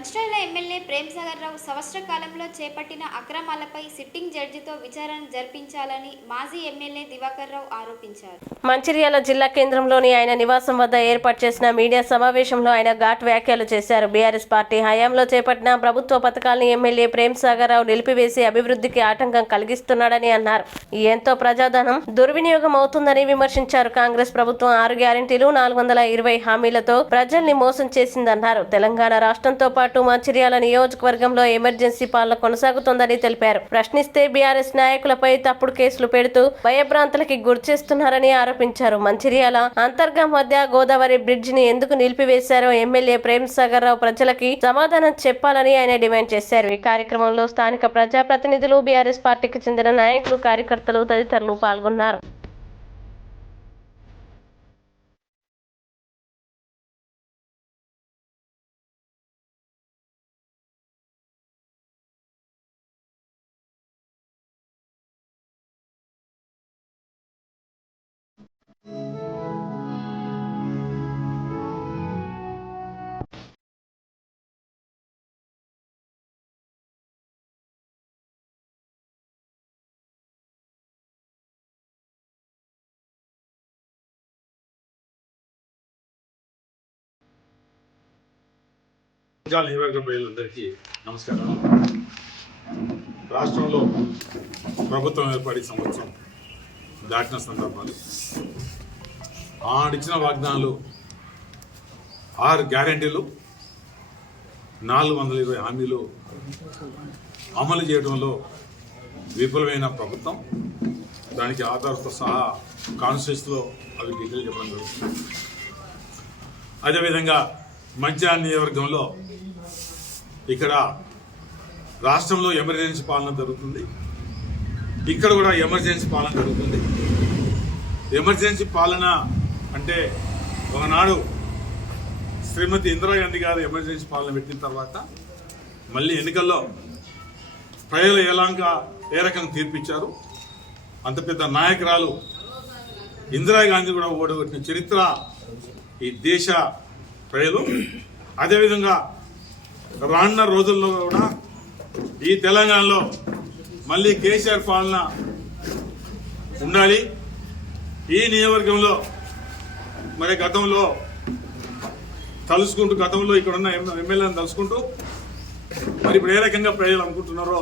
Mancherial MLA Premsagar రావు సంవత్సర కాలంలో చేపట్టిన అక్రమాలపై సిట్టింగ్ జడ్జితో విచారణ జరిపించాలని మాజీ ఎమ్మెల్యే దివాకర్ రావు ఆరోపించారు. మంచిర్యాల జిల్లా కేంద్రంలోని ఆయన నివాసం వద్ద ఏర్పాటు చేసిన మీడియా సమావేశంలో ఆయన ఘాటు వ్యాఖ్యలు చేశారు. బీఆర్ఎస్ పార్టీ హయాంలో చేపట్టిన ప్రభుత్వ పథకాలను ఎమ్మెల్యే ప్రేమ్సాగర్ రావు నిలిపివేసి అభివృద్ధికి ఆటంకం కలిగిస్తున్నాడని అన్నారు. ఎంతో ప్రజాధనం దుర్వినియోగం అవుతుందని విమర్శించారు. కాంగ్రెస్ ప్రభుత్వం 6 గ్యారెంటీలు 420 హామీలతో ప్రజల్ని మోసం చేసిందన్నారు. తెలంగాణ రాష్ట్రంతో పాటు మంచిర్యాల నియోజకవర్గంలో ఎమర్జెన్సీ పాలన కొనసాగుతోందని తెలిపారు. ప్రశ్నిస్తే బీఆర్ఎస్ నాయకులపై తప్పుడు కేసులు పెడుతూ భయభ్రాంతులకి గురిచేస్తున్నారని ఆరోపించారు. మంచిర్యాల అంతర్గం మధ్య గోదావరి బ్రిడ్జ్ ని ఎందుకు నిలిపివేశారో ఎమ్మెల్యే ప్రేమ్సాగర్ రావు ప్రజలకి సమాధానం చెప్పాలని ఆయన డిమాండ్ చేశారు. ఈ కార్యక్రమంలో స్థానిక ప్రజాప్రతినిధులు, బీఆర్ఎస్ పార్టీకి చెందిన నాయకులు, కార్యకర్తలు తదితరులు పాల్గొన్నారు. ప్రజలందరికీ నమస్కారం. రాష్ట్రంలో ప్రభుత్వం ఏర్పడి సంవత్సరం దాటిన సందర్భాలు, ఆడిచ్చిన వాగ్దానాలు 6 గ్యారెంటీలు 420 హామీలు అమలు చేయడంలో విఫలమైన ప్రభుత్వం, దానికి ఆధారంతో సహా కాన్స్టిట్యూన్సీలో అవి డీటెయిల్ చెప్పడం జరుగుతుంది. అదేవిధంగా మంచిర్యాల నియోజకవర్గంలో ఇక్కడ రాష్ట్రంలో ఎమర్జెన్సీ పాలన జరుగుతుంది, ఇక్కడ కూడా ఎమర్జెన్సీ పాలన జరుగుతుంది. ఎమర్జెన్సీ పాలన అంటే ఒకనాడు శ్రీమతి ఇందిరాగాంధీ గారు ఎమర్జెన్సీ పాలన పెట్టిన తర్వాత మళ్ళీ ఎన్నికల్లో ప్రజలు ఏ రకంగా తీర్పిచ్చారు. అంత పెద్ద నాయకురాలు ఇందిరాగాంధీ కూడా ఓడగొట్టిన చరిత్ర ఈ దేశ ప్రజలు. అదేవిధంగా రానున్న రోజుల్లో కూడా ఈ తెలంగాణలో మళ్ళీ కేసీఆర్ పాలన ఉండాలి. ఈ నియోజకవర్గంలో మరి గతంలో ఇక్కడ ఉన్న ఎమ్మెల్యేలను తలుసుకుంటూ మరి ఇప్పుడు ఏ రకంగా ప్రజలు అనుకుంటున్నారో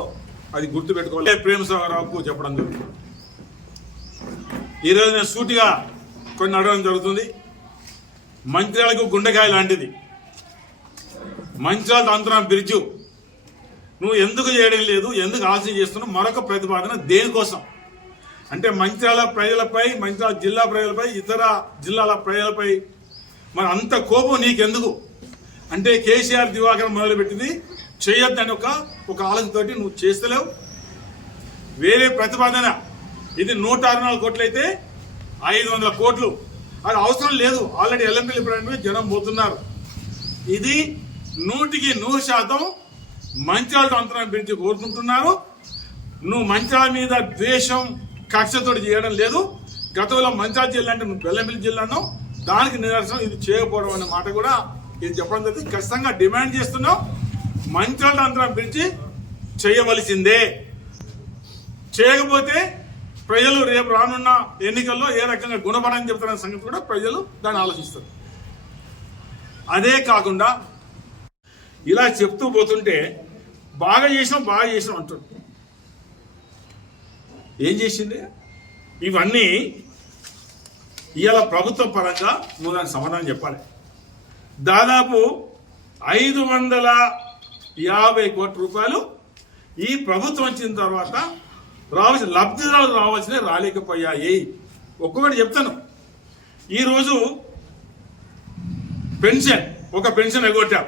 అది గుర్తుపెట్టుకోవాలి. ప్రేమ్సాగర్ రావుకు చెప్పడం జరుగుతుంది. ఈరోజు నేను సూటిగా కొన్ని అడగడం జరుగుతుంది. మంచిర్యాలకు గుండెకాయ లాంటిది మంచిర్యాల అంతరం బ్రిడ్జు నువ్వు ఎందుకు చేయడం లేదు, ఎందుకు ఆలోచన చేస్తున్నావు? మరొక ప్రతిపాదన దేనికోసం అంటే మంచిర్యాల ప్రజలపై, మంచిర్యాల జిల్లా ప్రజలపై, ఇతర జిల్లాల ప్రజలపై మరి అంత కోపం నీకెందుకు అంటే కేసీఆర్ దివాకర్ మొదలుపెట్టింది చేయొద్దని ఒక ఆలోచనతోటి నువ్వు చేస్తలేవు. వేరే ప్రతిపాదన ఇది 164 కోట్లు అయితే 500 కోట్లు అది అవసరం లేదు. ఆల్రెడీ ఎల్ఎంపీలు ఇప్పుడు జనం పోతున్నారు. ఇది 100% మంచిర్యాల అంతరం గురించి కోరుకుంటున్నారు. నువ్వు మంచిర్యాల మీద ద్వేషం, కక్షతో చేయడం లేదు. గతంలో మంచిర్యాల జిల్లా అంటే నువ్వు బెల్లంపల్లి జిల్లాను, దానికి నిదర్శనం ఇది చేయకపోవడం అనే మాట కూడా ఇది చెప్పడం జరిగింది. ఖచ్చితంగా డిమాండ్ చేస్తున్నాం. మంచిర్యాల అంతరం గురించి చేయవలసిందే. చేయకపోతే ప్రజలు రేపు రానున్న ఎన్నికల్లో ఏ రకంగా గుణపడని చెప్తారనే సంగతి కూడా ప్రజలు దాన్ని ఆలోచిస్తారు. అదే కాకుండా ఇలా చెప్తూ పోతుంటే బాగా చేసినాం అంటాడు. ఏం చేసింది? ఇవన్నీ ఇవాళ ప్రభుత్వ పరంగా నువ్వు దానికి సమాధానం చెప్పాలి. దాదాపు 550 కోట్ల రూపాయలు ఈ ప్రభుత్వం వచ్చిన తర్వాత రావాల్సిన లబ్ధిదారులు రావాల్సినవి రాలేకపోయాయి. ఒక్కొక్కటి చెప్తాను. ఈరోజు ఒక పెన్షన్ ఎగొట్టాం,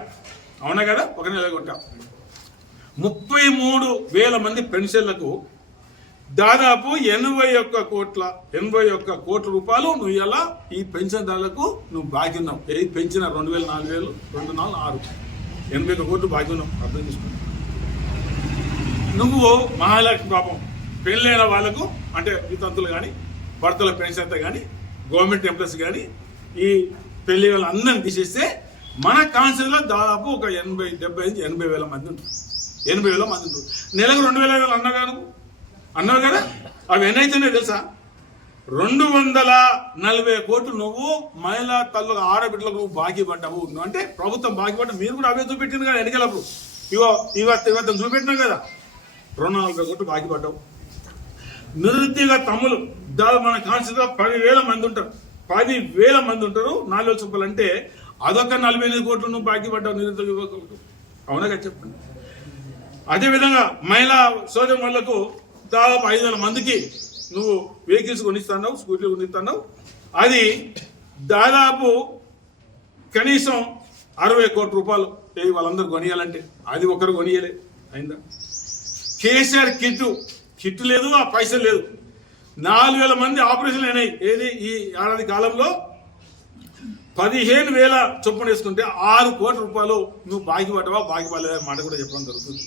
అవునా కదా? ఒక నెల ఎగొట్టాం. 33,000 మంది పెన్షన్లకు దాదాపు 81 కోట్ల రూపాయలు నువ్వు ఇలా ఈ పెన్షన్దారులకు నువ్వు బాకీ ఉన్నావు. పెంచిన 2,000, 4,000, 2, 4, 6 81 కోట్లు బాకీ ఉన్నావు. అర్థం చేసుకున్నావు. నువ్వు మహాలక్ష్మి పాపం పెళ్ళైన వాళ్ళకు అంటే వితంతులు కానీ, భర్తల పెన్షన్ అంతా కానీ, గవర్నమెంట్ ఎంప్లాయీస్ కానీ, ఈ పెళ్లి వాళ్ళందరినీ తీసేస్తే మన కాన్స్టిట్యూన్సీలో దాదాపు ఒక 80 వేల మంది ఉంటారు. 80 వేల మంది ఉంటారు. నెలకు 2,000 అన్నావు కదా. అవి ఎన్నైతున్నాయి తెలుసా? 240 కోట్లు నువ్వు మహిళా తల్లులకు ఆడబిడ్డలకు నువ్వు బాకీ పడ్డావు. అంటే ప్రభుత్వం బాకీ పడ్డా, మీరు కూడా అవే చూపెట్టింది కదా ఎన్నికలప్పుడు. ఇవత్తం చూపెట్టినాం కదా. 240 కోట్లు బాకీ పడ్డావు. నిరుద్యోగ తమ్ములు దాదాపు మన కాన్స్టిట్యూన్సీలో 10,000 మంది ఉంటారు. 10,000 మంది ఉంటారు. 4 చూపాలు అంటే అదొక 48 కోట్లు నువ్వు బాకీ పడ్డావు నిరుద్యోగ యువకులకు. అవునా కదా చెప్పండి. అదేవిధంగా మహిళా సోదరులకు దాదాపు 5,000 మందికి నువ్వు వెహికల్స్ కొనిస్తున్నావు, స్కూటీలు కొనిస్తున్నావు. అది దాదాపు కనీసం 60 కోట్ల రూపాయలు వాళ్ళందరూ కొనియాలంటే. అది ఒకరు కొనియలే అయిందా? కేసీఆర్ కిట్ లేదు, ఆ పైసలు లేదు. 4,000 మంది ఆపరేషన్లు అయినాయి. ఏది ఈ ఏడాది కాలంలో 15,000 చొప్పున వేసుకుంటే 6 కోట్ల రూపాయలు నువ్వు బాకీ పడ్డవా, బాకీ పడలేదా మాట కూడా చెప్పడం జరుగుతుంది.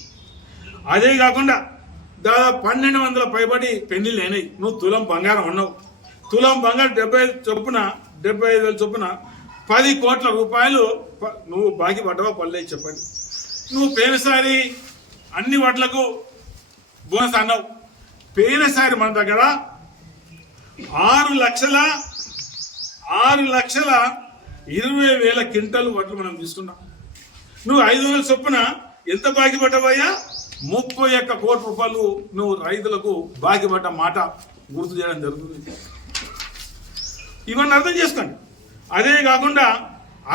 అదే కాకుండా దాదాపు 1,200 పైబడి పెళ్లిళ్ళు అయినాయి. నువ్వు తులం బంగారం అన్నావు. తులం బంగారం 75,000 చొప్పున 10 కోట్ల రూపాయలు నువ్వు బాకీ పడ్డవా పడలేదు చెప్పండి. నువ్వు పోయినసారి అన్ని వాట్లకు బోనస్ అన్నావు. పోయినసారి మన దగ్గర 6,20,000 క్వింటాలు వడ్లు మనం తీసుకున్నాం. నువ్వు 500 చొప్పున ఎంత బాకీ పడ్డావయ్యా? 31 కోట్ల రూపాయలు నువ్వు రైతులకు బాకీ పడ్డ మాట గుర్తు చేయడం జరుగుతుంది. ఇవన్నీ అర్థం చేసుకోండి. అదే కాకుండా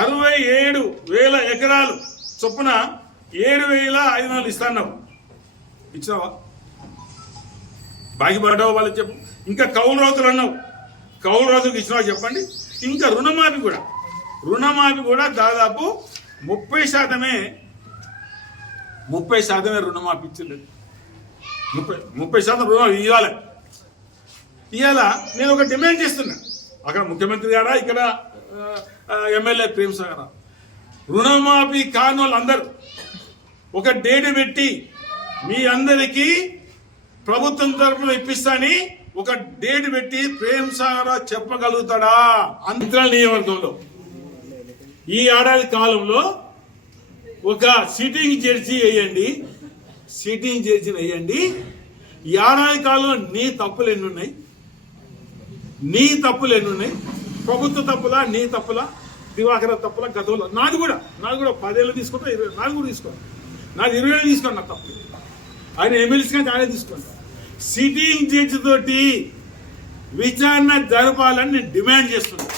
67,000 ఎకరాలు చొప్పున 7,500 ఇస్తాన్నావు. ఇచ్చినావా? బాకీ పడ్డావా వాళ్ళకి చెప్పు. ఇంకా కౌలు రైతులు అన్నావు. కౌలు రైతులకు ఇచ్చినావా చెప్పండి. ఇంకా రుణమాఫీ కూడా దాదాపు 30% రుణమాఫీ ఇచ్చలేదు. 30% రుణమాఫీ ఇవ్వాలి. నేను ఒక డిమాండ్ చేస్తున్నా. అక్కడ ముఖ్యమంత్రి గారా, ఇక్కడ ఎమ్మెల్యే ప్రేమ్ సాగరా, రుణమాఫీ కాని వాళ్ళందరూ ఒక డేట్ పెట్టి మీ అందరికీ ప్రభుత్వం తరఫున ఇప్పిస్తాని ఒక డేట్ పెట్టి ప్రేమ్ సాగరా చెప్పగలుగుతాడా? అంతరాల నియోజకవర్గంలో ఈ ఏడాది కాలంలో ఒక సిట్టింగ్ జడ్జి వేయండి. ఈ ఏడాది కాలంలో నీ తప్పులు ఎన్నున్నాయి? ప్రభుత్వ తప్పులా, నీ తప్పులా, దివాకర తప్పులా, గతంలో నాది కూడా 10 ఏళ్ళు తీసుకుంటా, 24 కూడా తీసుకోండి. నాది 20 ఏళ్ళు తీసుకోండి. నా తప్పు ఆయన ఎమ్మెల్యేస్ కానీ ఆయనే తీసుకోండి. సిట్టింగ్ జడ్జి తోటి విచారణ జరపాలని నేను డిమాండ్ చేస్తున్నాను.